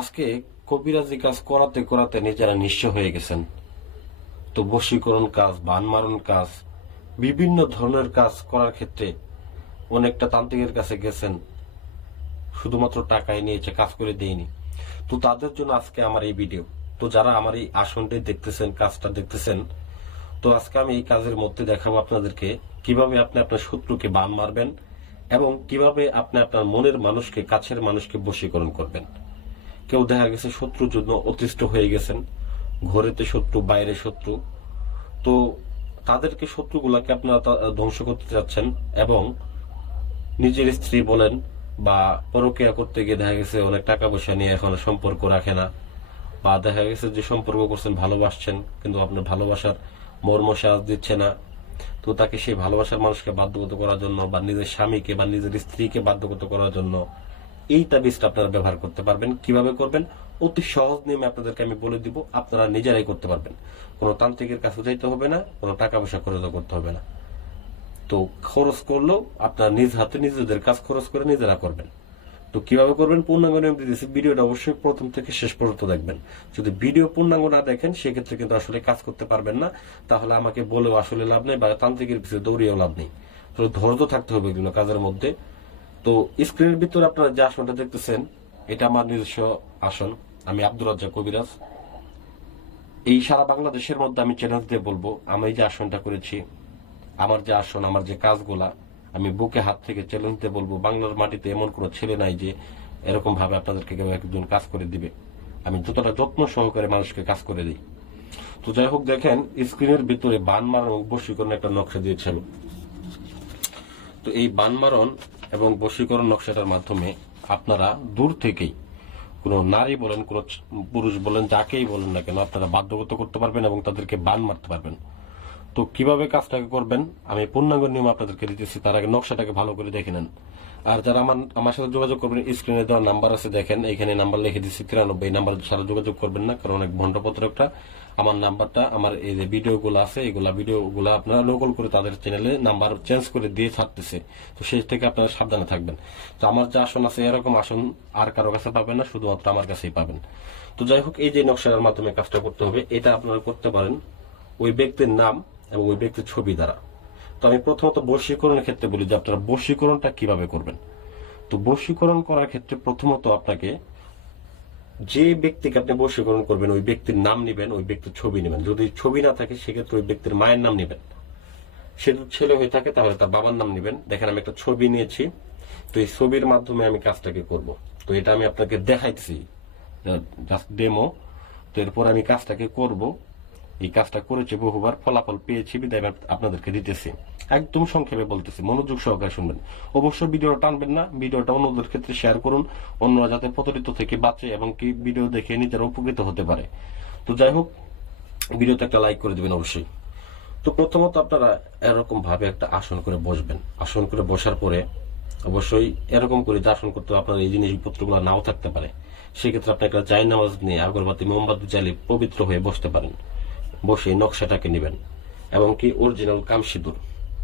আজকে কবিরাজি কাজ করাতে করাতে নিজেরা নিঃস্ব হয়ে গেছেন। তো বশীকরণ কাজ বান মারণ কাজ, বিভিন্ন ধরনের কাজ করার ক্ষেত্রে অনেকটা তান্ত্রিকের কাছে গেছেন। শুধুমাত্র টাকাই নিয়েছে, কাজ করে দেয়নি। তো তাদের জন্য আজকে আমার এই ভিডিও তো যারা আমার এই আসনটি দেখতেছেন, কাজটা দেখতেছেন, তো আজকে আমি এই কাজের মধ্যে দেখাবো আপনাদেরকে কীভাবে আপনি আপনার শত্রুকে বান মারবেন এবং কীভাবে আপনি আপনার মনের মানুষকে, কাছের মানুষকে বশীকরণ করবেন। কেউ দেখা গেছে শত্রুর জন্য অতিষ্ঠ হয়ে গেছেন, ঘরেতে শত্রু, বাইরে শত্রু। তো তাদেরকে শত্রুগুলাকে আপনারা ধ্বংস করতে চাচ্ছেন এবং নিজের স্ত্রী বলেন বা পরকিয়া করতে গিয়ে দেখা গেছে অনেক টাকা পয়সা নিয়ে এখন সম্পর্ক রাখে না বা দেখা গেছে যে সম্পর্ক করছেন, ভালোবাসছেন, কিন্তু আপনার ভালোবাসার মর্ম সাজ দিচ্ছে না। তো তাকে সেই ভালোবাসার মানুষকে বাধ্যগত করার জন্য বা নিজের স্বামীকে বা নিজের স্ত্রীকে বাধ্যগত করার জন্য এই তাবিজটা আপনারা ব্যবহার করতে পারবেন। কীভাবে করবেন? অতি সহজ নিয়মে আপনাদেরকে আমি বলে দিব, আপনারা নিজেরাই করতে পারবেন। কোনো তান্ত্রিকের কাছে যাইতে হবে না, কোনো টাকা পয়সা খরচ করতে হবে না। তো খরচ করলেও আপনার নিজ হাতে নিজেদের কাজ খরচ করে নিজেরা করবেন। তো কীভাবে করবেন? পূর্ণাঙ্গ নিয়ম দিয়ে দিচ্ছি ভিডিওটা অবশ্যই প্রথম থেকে শেষ পর্যন্ত দেখবেন। যদি ভিডিও পূর্ণাঙ্গ না দেখেন, সেক্ষেত্রে কিন্তু আসলে কাজ করতে পারবেন না। তাহলে আমাকে বলেও আসলে লাভ নেই বা তান্ত্রিকের পিছিয়ে দৌড়িয়েও লাভ নেই। ধৈর্য থাকতে হবে এগুলো কাজের মধ্যে। তো স্ক্রিনের ভিতরে আপনারা যে আসনটা দেখতেছেন, এটা আমার নিজস্ব আসন। আমি আব্দুর রাজ্জাক কবিরাজ। এই সারা বাংলাদেশের মধ্যে আমি চ্যালেঞ্জ দিয়ে বলব, আমি যে আসনটা করেছি, আমার যে আসন, আমার যে কাজগুলা, আমি বুকে হাত থেকে চ্যালেঞ্জ দিয়ে বলব, বাংলার মাটিতে এমন কোনো ছেলে নাই যে এরকম ভাবে আপনাদেরকে কেউ একজন কাজ করে দিবে। আমি যতটা যত্ন সহকারে মানুষকে কাজ করে দিই। তো যাই হোক, দেখেন, স্ক্রিনের ভিতরে বান মারণ বশীকরণ একটা নকশা দিয়েছেন তো এই বানমারণ এবং বশীকরণ নকশাটার মাধ্যমে আপনারা দূর থেকেই কোনো নারী বলেন, কোনো পুরুষ বলেন, যাকেই বলেন না কেন, আপনারা বাধ্যগত করতে পারবেন এবং তাদেরকে বান মারতে পারবেন। তো কীভাবে কাজটাকে করবেন? আমি পূর্ণাঙ্গ নিয়ম আপনাদেরকে দিতেছি, তার আগে নকশাটাকে ভালো করে দেখে নেন। আর যারা আমার আমার সাথে যোগাযোগ করবেন স্ক্রিনে দেওয়া নাম্বার আছে, দেখেন, এখানে নাম্বার লিখে দিচ্ছি তিরানব্বই নাম্বার সারা যোগাযোগ করবেন না, কারণ অনেক ভণ্ডপত্র একটা আমার নাম্বারটা আমার এই যে ভিডিওগুলো আছে, এগুলা ভিডিওগুলো আপনারা নকল করে তাদের চ্যানেলে নাম্বার চেঞ্জ করে দিয়ে ছাড়তেছে। তো সেই থেকে আপনারা সাবধানে থাকবেন। তো আমার যে আসন আছে, এরকম আসন আর কারও কাছে পাবেন না, শুধুমাত্র আমার কাছেই পাবেন। তো যাই হোক, এই যে নকশার মাধ্যমে কাজটা করতে হবে, এটা আপনারা করতে পারেন ওই ব্যক্তির নাম এবং ওই ব্যক্তির ছবি দ্বারা। তো আমি প্রথমত বশীকরণের ক্ষেত্রে বলি যে আপনারা বশীকরণটা কীভাবে করবেন। তো বশীকরণ করার ক্ষেত্রে প্রথমত আপনাকে যে ব্যক্তিকে আপনি বশীকরণ করবেন, ওই ব্যক্তির নাম নেবেন, ওই ব্যক্তির ছবি নেবেন। যদি ছবি না থাকে, সেক্ষেত্রে ওই ব্যক্তির মায়ের নাম নেবেন। সে যদি ছেলে হয়ে থাকে, তাহলে তার বাবার নাম নেবেন। দেখেন, আমি একটা ছবি নিয়েছি। তো এই ছবির মাধ্যমে আমি কাজটাকে করব। তো এটা আমি আপনাকে দেখাইছি জাস্ট ডেমো। তো এরপর আমি কাজটাকে করব। এই কাজটা করেছি, বহুবার ফলাফল পেয়েছি, বিদায় আপনাদেরকে দিতেছি। একদম সংক্ষেপে বলতেছি, মনোযোগ সহকারে শুনবেন। অবশ্যই ভিডিওটা টানবেন না, ভিডিওটা অন্যদের ক্ষেত্রে শেয়ার করুন, অন্যরা যাতে প্রতারিত থেকে বাঁচে এবং কি ভিডিও দেখে নিজেরা উপকৃত হতে পারে। তো যাই হোক, ভিডিওতে একটা লাইক করে দিবেন অবশ্যই। তো প্রথমত আপনারা এরকম ভাবে একটা আসন করে বসবেন। আসন করে বসার পরে অবশ্যই এরকম করে আসন করতে আপনার এই জিনিসপত্রগুলো নাও থাকতে পারে। সেক্ষেত্রে আপনি একটা জাই নামাজ নিয়ে আগরবাতি মোমবাতি জ্বালিয়ে পবিত্র হয়ে বসতে পারেন। বসে নকশাটাকে নেবেন। এবং কি অরিজিনাল কামসিঁদুর।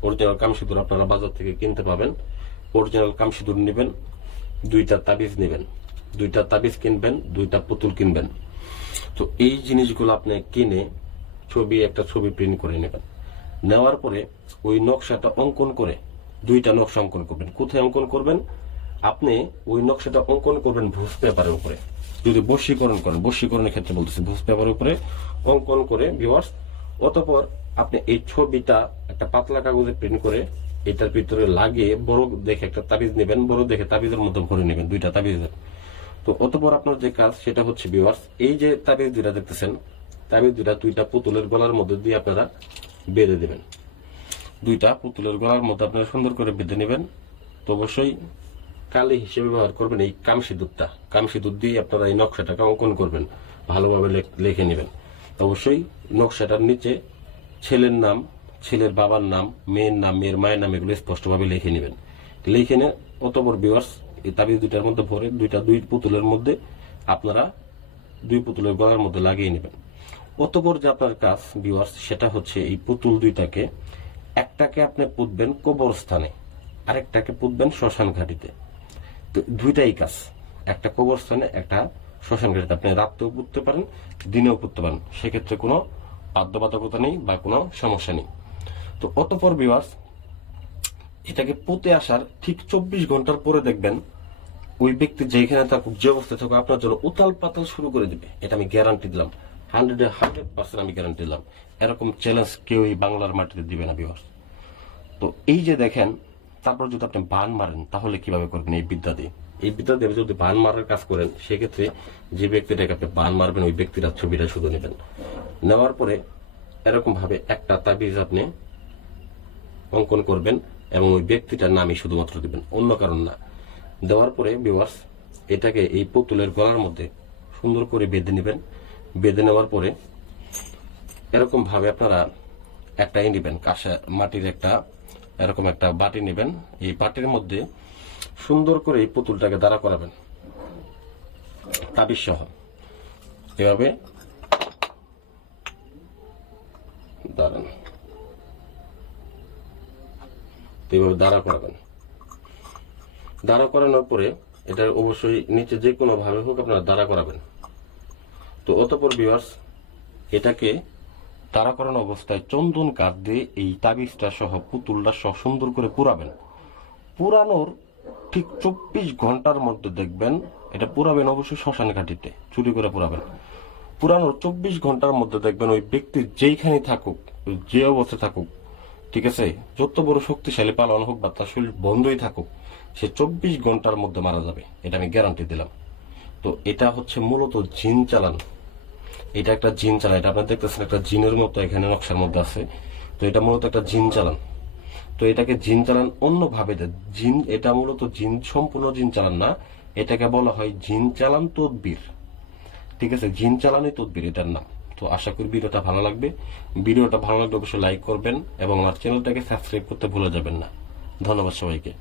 অরিজিনাল কামসিঁদুর আপনারা বাজার থেকে কিনতে পাবেন। অরিজিনাল কামসিঁদুর নেবেন, দুইটা তাবিজ নেবেন, দুইটা তাবিজ কিনবেন, দুইটা পুতুল কিনবেন। তো এই জিনিসগুলো আপনি কিনে ছবি, একটা ছবি প্রিন্ট করে নেবেন। নেওয়ার পরে ওই নকশাটা অঙ্কন করে দুইটা নকশা অঙ্কন করবেন। কোথায় অঙ্কন করবেন? আপনি ওই নকশাটা অঙ্কন করবেন ভুজ পেপারের উপরে। যদি বশীকরণ করেন, বশীকরণের ক্ষেত্রে বলতেছি ভুজ পেপারের উপরে অঙ্কন করে ভিওয়ার্স অতপর আপনি এই ছবিটা একটা পাতলা কাগজে প্রিন্ট করে এটার ভিতরে লাগিয়ে বড় দেখে একটা তাবিজ নেবেন, বড় দেখে তাবিজের মধ্যে ভরে নেবেন, দুইটা তাবিজের। তো অতপর আপনার যে কাজ, সেটা হচ্ছে ভিউয়ার্স এই যে তাবিজ দুইটা দেখতেছেন, তাবিজ দুইটা দুইটা পুতুলের গলার মধ্যে দিয়ে আপনারা বেঁধে দেবেন। দুইটা পুতুলের গলার মধ্যে আপনারা সুন্দর করে বেঁধে নেবেন। তো অবশ্যই কালি হিসেবে ব্যবহার করবেন এই কামসি দুধটা। কামসি দুধ দিয়ে আপনারা এই নকশাটাকে অঙ্কন করবেন। ভালোভাবে লেখ- নেবেন। অবশ্যই নকশাটার নিচে ছেলের নাম, ছেলের বাবার নাম, মেয়ের নাম, মেয়ের মায়ের নাম এগুলো স্পষ্টভাবে লিখে নেবেন। লিখে নে, অতপর বিওয়ার্স এই তাবিজ দুইটার মধ্যে ভরে দুইটা, দুই পুতুলের মধ্যে আপনারা দুই পুতুলের গলার মধ্যে লাগিয়ে নেবেন। অতপর যে আপনার কাজ বিওয়ার্স সেটা হচ্ছে এই পুতুল দুইটাকে, একটাকে আপনি পুতবেন কবরস্থানে, আরেকটাকে পুতবেন শ্মশান ঘাটিতে। দুইটাই কাজ। একটা কবরস্থানে, একটা শ্মশান ঘাটিতে আপনি রাত্রেও পুঁততে পারেন, দিনেও পুঁততে পারেন। সেক্ষেত্রে কোনো বাধ্যবাধকতা নেই বা কোনো সমস্যা নেই। তো অতপর বিবাস এটাকে পুঁতে আসার ঠিক চব্বিশ ঘণ্টার পরে দেখবেন, ওই ব্যক্তি যেখানে থাকুক, যে অবস্থায় থাকুক, আপনার জন্য উতাল পাতাল শুরু করে দিবে। এটা আমি গ্যারান্টি দিলাম। হান্ড্রেড হান্ড্রেড পার্সেন্ট আমি গ্যারান্টি দিলাম। এরকম চ্যালেঞ্জ কেউই বাংলার মাটিতে দিবে না বিবাস তো এই যে দেখেন তারপর যদি আপনি বান মারেন, তাহলে কীভাবে করবেন এই বিদ্যা দিয়ে? এই বিদ্যা দিয়ে যদি বান মারার কাজ করেন, সেক্ষেত্রে যে ব্যক্তিটাকে আপনি বান মারবেন, ওই ব্যক্তিরা ছবিটা শুধু নেবেন। নেওয়ার পরে এরকম ভাবে একটা তাবিজ আপনি অঙ্কন করবেন এবং ওই ব্যক্তিটার নামই শুধুমাত্র দিবেন, অন্য কারণ না। দেওয়ার পরে ভিউয়ার্স এটাকে এই পুতুলের গলার মধ্যে সুন্দর করে বেঁধে নেবেন। বেঁধে নেওয়ার পরে এরকম ভাবে আপনারা একটাই নেবেন কাঁসা মাটির একটা এরকম একটা বাটি নেবেন। এই বাটির মধ্যে সুন্দর করে এই পুতুলটাকে দাঁড়া করাবেন। তাবিজ সহ এভাবে দাঁড়ান। এইভাবে দাঁড়া করাবেন। দাঁড়া করানোর পরে এটা অবশ্যই নিচে যে কোনো ভাবে হোক আপনারা দাঁড়া করাবেন। তো অতপর বিভার্স এটাকে দাঁড়া করানো অবস্থায় চন্দন দিয়ে এই তাবিজটা সহ পুতুলটা সহ সুন্দর করে পুরাবেন। পুরানোর ঠিক চব্বিশ ঘণ্টার মধ্যে দেখবেন, এটা পুরাবেন অবশ্যই শ্মশান ঘাটিতে, চুরি করে পুরাবেন। পুরানোর চব্বিশ ঘণ্টার মধ্যে দেখবেন ওই ব্যক্তি যেইখানে থাকুক, যে অবস্থায় থাকুক, ঠিক আছে, যত বড় শক্তিশালী পালন হোক বা তার শরীর বন্ধই থাকুক, সে চব্বিশ ঘণ্টার মধ্যে মারা যাবে, এটা আমি গ্যারান্টি দিলাম। তো এটা হচ্ছে মূলত জিন চালান। এটা একটা জিন চালান, এটা আপনার দেখতেছেন একটা জিনের মতো এখানে নকশার মধ্যে আছে। তো এটা মূলত একটা জিন চালান। তো এটাকে জিন চালান অন্য ভাবে দেয় জিন, এটা মূলত জিন, সম্পূর্ণ জিন চালান না। এটাকে বলা হয় জিন চালান তদবির। ঠিক আছে? জিন চালানি তদবির এটার নাম। তো আশা করি ভিডিওটা ভালো লাগবে। ভিডিওটা ভালো লাগলে অবশ্যই লাইক করবেন এবং আমার চ্যানেলটাকে সাবস্ক্রাইব করতে ভুলে যাবেন না। ধন্যবাদ সবাইকে।